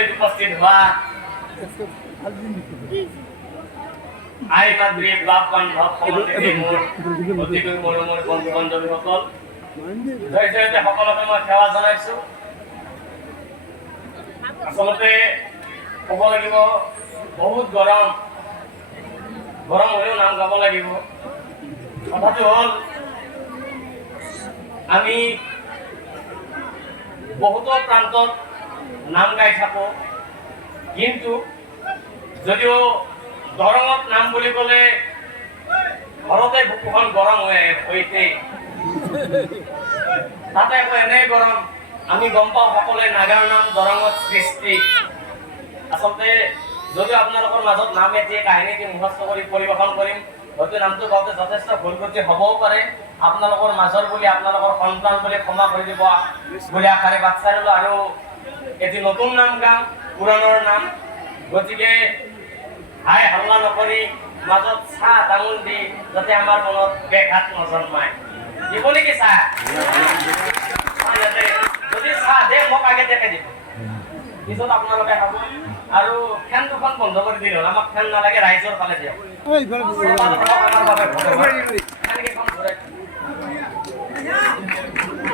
মণ্ডলীত উপস্থিত হওয়া আই মাদ্ৰী ব্লক বান্ধৱ সমিতিৰ মোৰ অতিকৈ মৰমৰ বন্ধু বান্ধৱীসকল, জয়তে সকলোকে মই সেৱা জনাইছো। আচলতে ক'ব লাগিব বহুত গৰম হ'লেও নাম গাব লাগিব। কথাটো হ'ল আমি বহুতো প্ৰান্তত নাম গাই থাকো, কিন্তু যদিও দৰঙত নাম বুলি ক'লে ঘৰতে বুকুখন গৰম হৈছে, তাতে আকৌ এনেই গৰম। আমি গম পাওঁ সকলোৱে নাগাৰ নাম দৰঙত সৃষ্টি। আচলতে যদিও আপোনালোকৰ মাজত নাম এটিয়ে কাহিনীটি মুখস্থ কৰি পৰিৱেশন কৰিম, হয়তো নামটো গাওঁতে যথেষ্ট ভুল ত্ৰুটি হ'বও পাৰে। আপোনালোকৰ মাজৰ বুলি, আপোনালোকৰ সন্তান বুলি ক্ষমা কৰি দিব বুলি আশাৰে বাট চাৰিলো। আৰু এটি নতুন নাম গাম, পুৰাণৰ নাম। গতিকে হাই হাল্লা নকৰি মাজত চাহ তামোল দি যাতে আমাৰ মনত বেঘাত নজন্মায়। দিব নেকি চাহ? যদি চাহ দিয়ে মোক আগে দেখে দিব, পিছত আপোনালোকে খাব। আৰু ফেন দুখন বন্ধ কৰি দিল, আমাক ফেন নালাগে, ৰাইজৰ ফালে দিয়ক।